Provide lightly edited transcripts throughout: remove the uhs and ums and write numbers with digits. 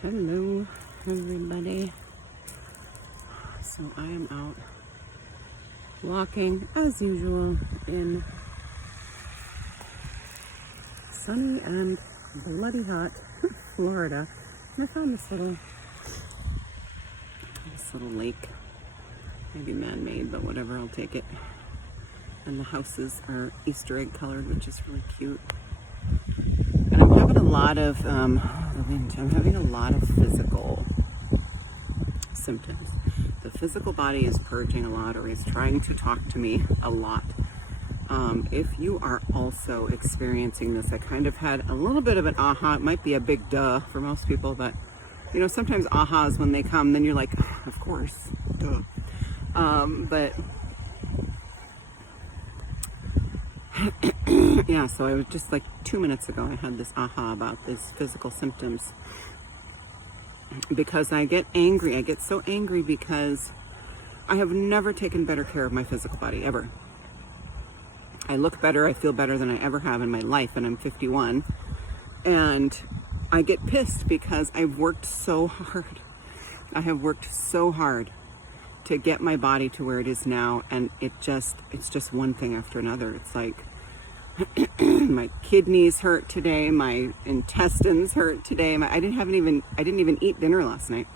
Hello, everybody. So I am out walking as usual in sunny and bloody hot Florida. And I found this little lake, maybe man-made, but whatever, I'll take it. And the houses are Easter egg colored, which is really cute. And I'm having a lot of I'm having a lot of physical symptoms. The physical body is purging a lot, or is trying to talk to me a lot. If you are also experiencing this, I kind of had a little bit of an aha. It might be a big duh for most people, but you know, sometimes ahas, when they come, then you're like, of course, duh. But yeah, so I was just like 2 minutes ago, I had this aha about these physical symptoms. Because I get angry. I get so angry because I have never taken better care of my physical body, ever. I look better, I feel better than I ever have in my life, and I'm 51. And I get pissed because I've worked so hard. I have worked so hard to get my body to where it is now, and it's just one thing after another. It's like my kidneys hurt today, my intestines hurt today. I didn't even eat dinner last night,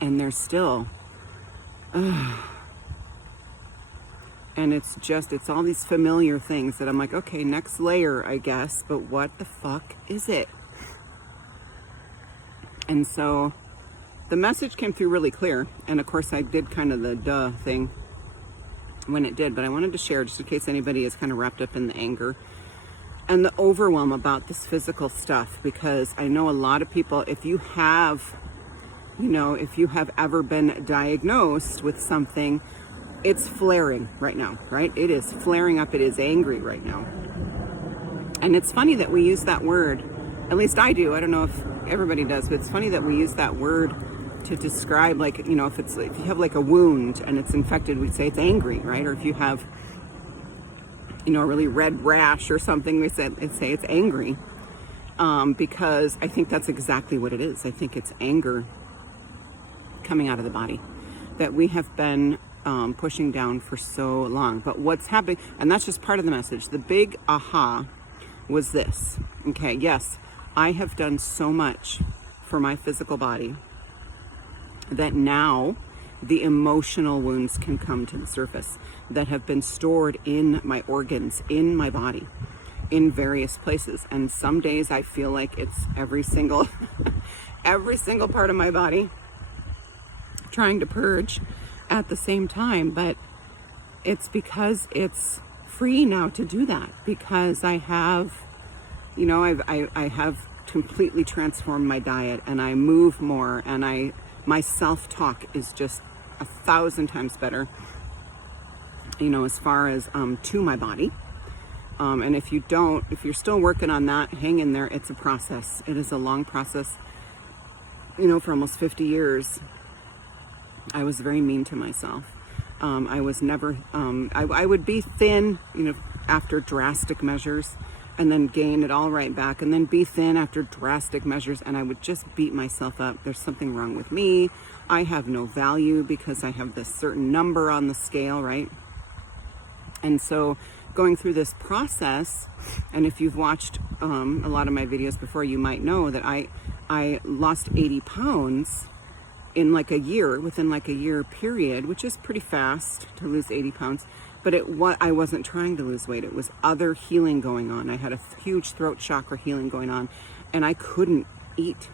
and they're still, and it's all these familiar things that I'm like, okay, next layer, I guess, but what the fuck is it? And so the message came through really clear, and of course I did kind of the duh thing when it did, but I wanted to share just in case anybody is kind of wrapped up in the anger and the overwhelm about this physical stuff, because I know a lot of people, if you have ever been diagnosed with something, it's flaring right now, right? It is flaring up. It is angry right now. And it's funny that we use that word, at least I do. I don't know if everybody does, but it's funny that we use that word to describe, like, you know, if you have like a wound and it's infected, we'd say it's angry, right? Or if you have, you know, a really red rash or something, we'd say it's angry, because I think that's exactly what it is. I think it's anger coming out of the body that we have been pushing down for so long. But what's happening, and that's just part of the message, the big aha was this. Okay, yes, I have done so much for my physical body that now the emotional wounds can come to the surface that have been stored in my organs, in my body, in various places. And some days I feel like it's every single part of my body trying to purge at the same time. But it's because it's free now to do that, because I have, you know, I have completely transformed my diet, and I move more, and my self-talk is just 1,000 times better, you know, as far as to my body. And if you're still working on that, hang in there. It's a process. It is a long process. You know, for almost 50 years, I was very mean to myself. I was never, I would be thin, you know, after drastic measures, and then gain it all right back, and then be thin after drastic measures, and I would just beat myself up. There's something wrong with me. I have no value because I have this certain number on the scale, right? And so going through this process, and if you've watched a lot of my videos before, you might know that I lost 80 pounds in like a year, within like a year period, which is pretty fast to lose 80 pounds. But I wasn't trying to lose weight. It was other healing going on. I had a huge throat chakra healing going on, and I couldn't eat,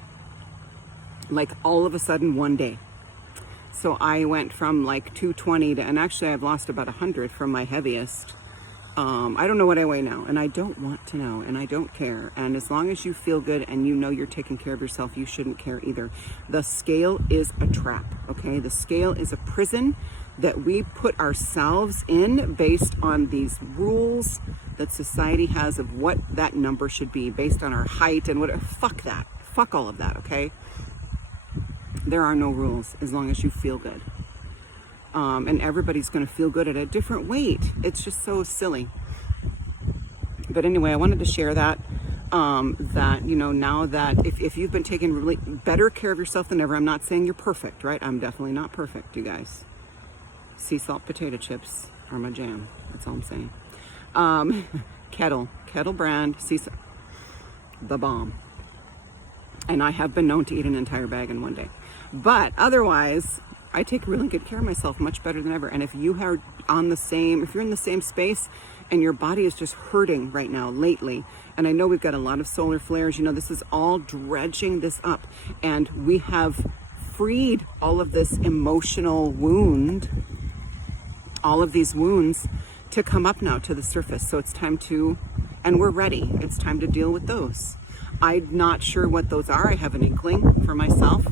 like all of a sudden one day. So I went from like 220 to, and actually I've lost about 100 from my heaviest. I don't know what I weigh now, and I don't want to know, and I don't care. And as long as you feel good and you know you're taking care of yourself, you shouldn't care either. The scale is a trap, okay? The scale is a prison that we put ourselves in based on these rules that society has of what that number should be, based on our height and whatever. Fuck that. Fuck all of that, okay? There are no rules as long as you feel good. And everybody's going to feel good at a different weight. It's just so silly. But anyway, I wanted to share that. that, you know, now that if you've been taking really better care of yourself than ever, I'm not saying you're perfect, right? I'm definitely not perfect, you guys. Sea salt potato chips are my jam. That's all I'm saying. Kettle brand, the bomb. And I have been known to eat an entire bag in one day. But otherwise, I take really good care of myself, much better than ever. And if you are if you're in the same space and your body is just hurting right now, lately, and I know we've got a lot of solar flares, you know, this is all dredging this up. And we have freed all of this emotional wound, all of these wounds to come up now to the surface. So it's time to, and we're ready. It's time to deal with those. I'm not sure what those are. I have an inkling for myself,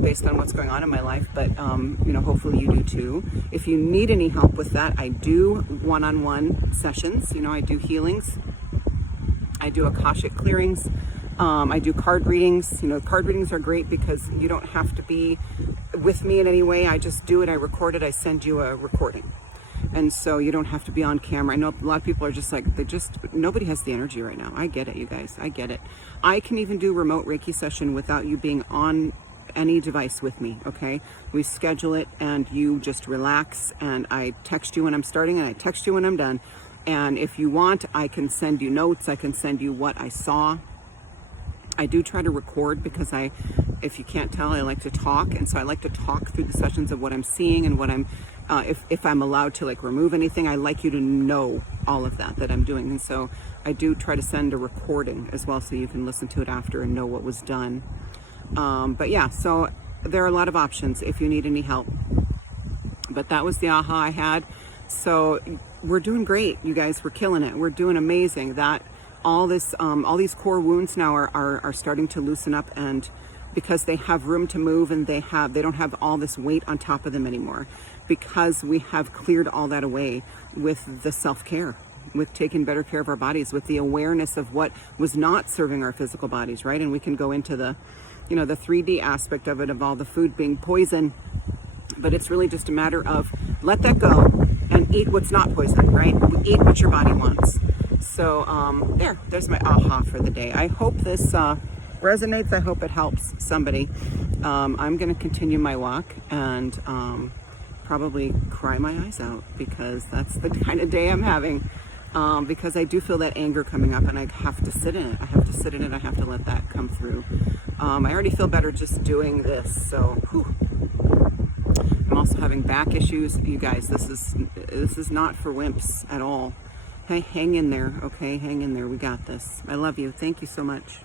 based on what's going on in my life, but you know, hopefully you do too. If you need any help with that, I do one-on-one sessions. You know, I do healings. I do Akashic clearings. I do card readings. You know, card readings are great because you don't have to be with me in any way. I just do it. I record it. I send you a recording. And so you don't have to be on camera. I know a lot of people are just like, nobody has the energy right now. I get it, you guys. I get it. I can even do remote Reiki session without you being on any device with me, okay? We schedule it and you just relax, and I text you when I'm starting and I text you when I'm done. And if you want, I can send you notes. I can send you what I saw. I do try to record because if you can't tell, I like to talk. And so I like to talk through the sessions of what I'm seeing and what I'm, if I'm allowed to like remove anything, I like you to know all of that I'm doing. And so I do try to send a recording as well so you can listen to it after and know what was done. But yeah, so there are a lot of options if you need any help. But that was the aha I had. So we're doing great, you guys. We're killing it. We're doing amazing. That all these core wounds now are starting to loosen up, and because they have room to move and they don't have all this weight on top of them anymore, because we have cleared all that away with the self-care, with taking better care of our bodies, with the awareness of what was not serving our physical bodies, right? And we can go into the, you know, the 3D aspect of it, of all the food being poison, but it's really just a matter of let that go and eat what's not poison, right? Eat what your body wants. So there's my aha for the day. I hope this resonates. I hope it helps somebody. I'm going to continue my walk and probably cry my eyes out, because that's the kind of day I'm having. Because I do feel that anger coming up and I have to sit in it. I have to let that come through. I already feel better just doing this. So whew. I'm also having back issues. You guys, this is not for wimps at all. Hey, hang in there, okay? Hang in there. We got this. I love you. Thank you so much.